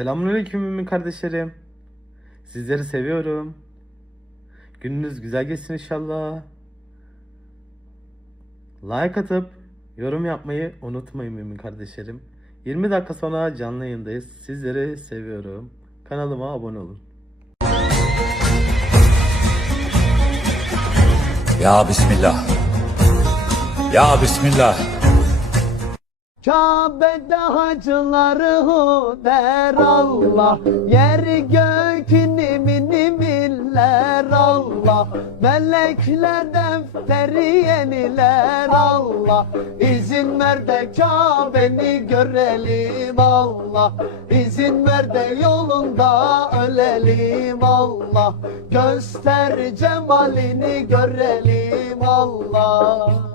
Selamünaleyküm mümin kardeşlerim. Sizleri seviyorum. Gününüz güzel geçsin inşallah. Like atıp yorum yapmayı unutmayın mümin kardeşlerim. 20 dakika sonra canlı yayındayız. Sizleri seviyorum. Kanalıma abone olun. Ya Bismillah. Ya Bismillah. Kabe'de hacıları hu der Allah. Yer gök inimini miller Allah. Melekler defteri yeniler Allah. İzin ver de Kabe'ni görelim Allah. İzin ver de yolunda ölelim Allah. Göster cemalini görelim Allah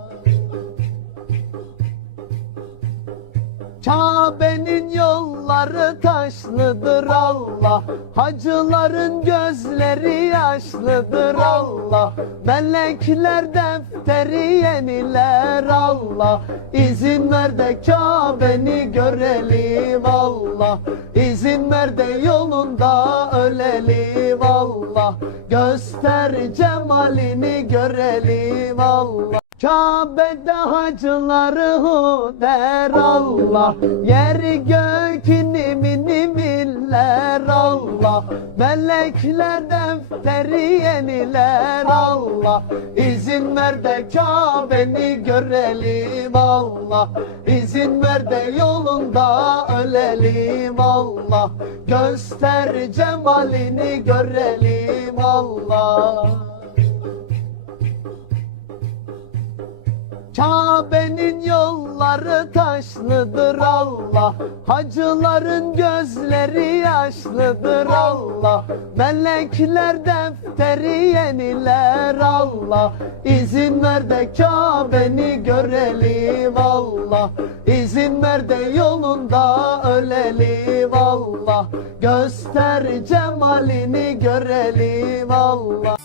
Kabe'nin yolları taşlıdır Allah. Hacıların gözleri yaşlıdır Allah. Melekler defteri yeniler Allah. İzin ver de Kabe'ni görelim Allah. İzin ver de yolunda ölelim Allah. Göster cemalini görelim Allah Kabe'de hacıları hu der Allah Yer gök inimini miller Allah. Melekler defteri yeniler Allah. İzin ver de Kabe'ni görelim Allah. İzin ver de yolunda ölelim Allah. Göster cemalini görelim Allah Kabe'nin yolları taşlıdır Allah. Hacıların gözleri yaşlıdır Allah. Melekler defteri yeniler Allah. İzin ver de Kabe'ni görelim Allah. İzin ver de yolunda ölelim Allah. Göster cemalini görelim Allah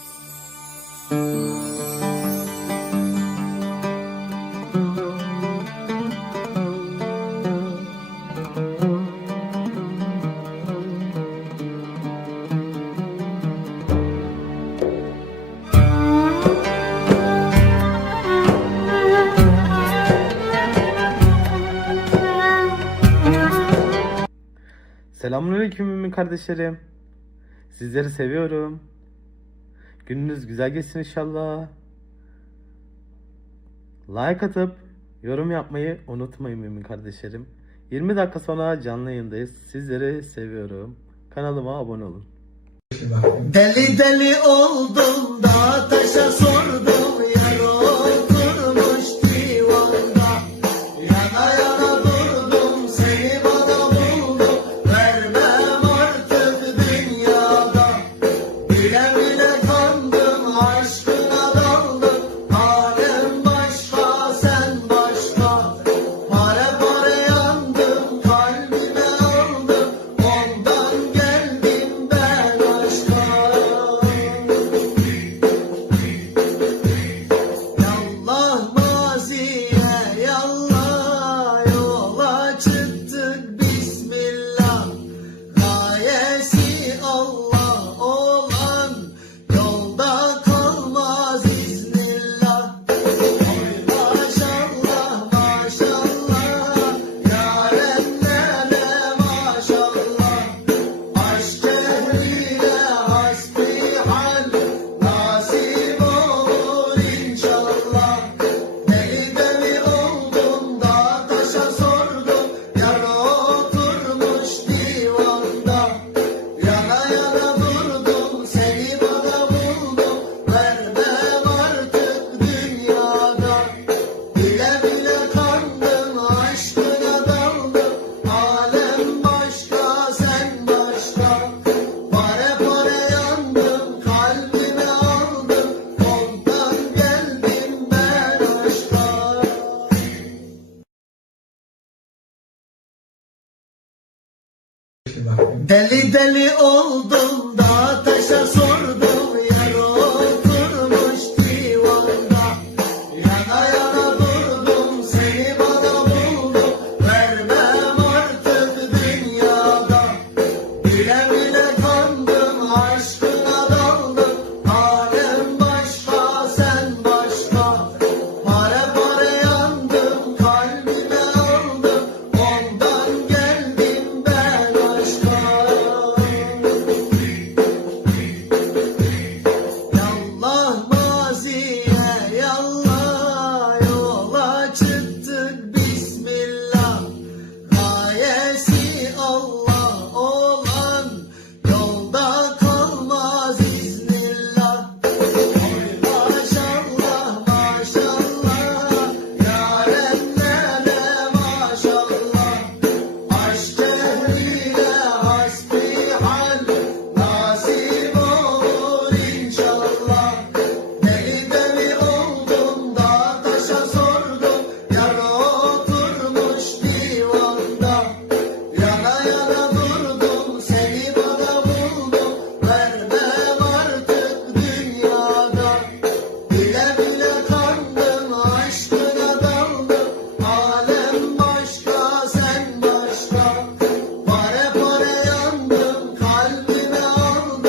Selamünaleyküm mümin kardeşlerim. Sizleri seviyorum. Gününüz güzel geçsin inşallah. Like atıp yorum yapmayı unutmayın mümin kardeşlerim. 20 dakika sonra canlı yayındayız. Sizleri seviyorum. Kanalıma abone olun. Deli deli oldum da taşa sordum Deli deli oldum da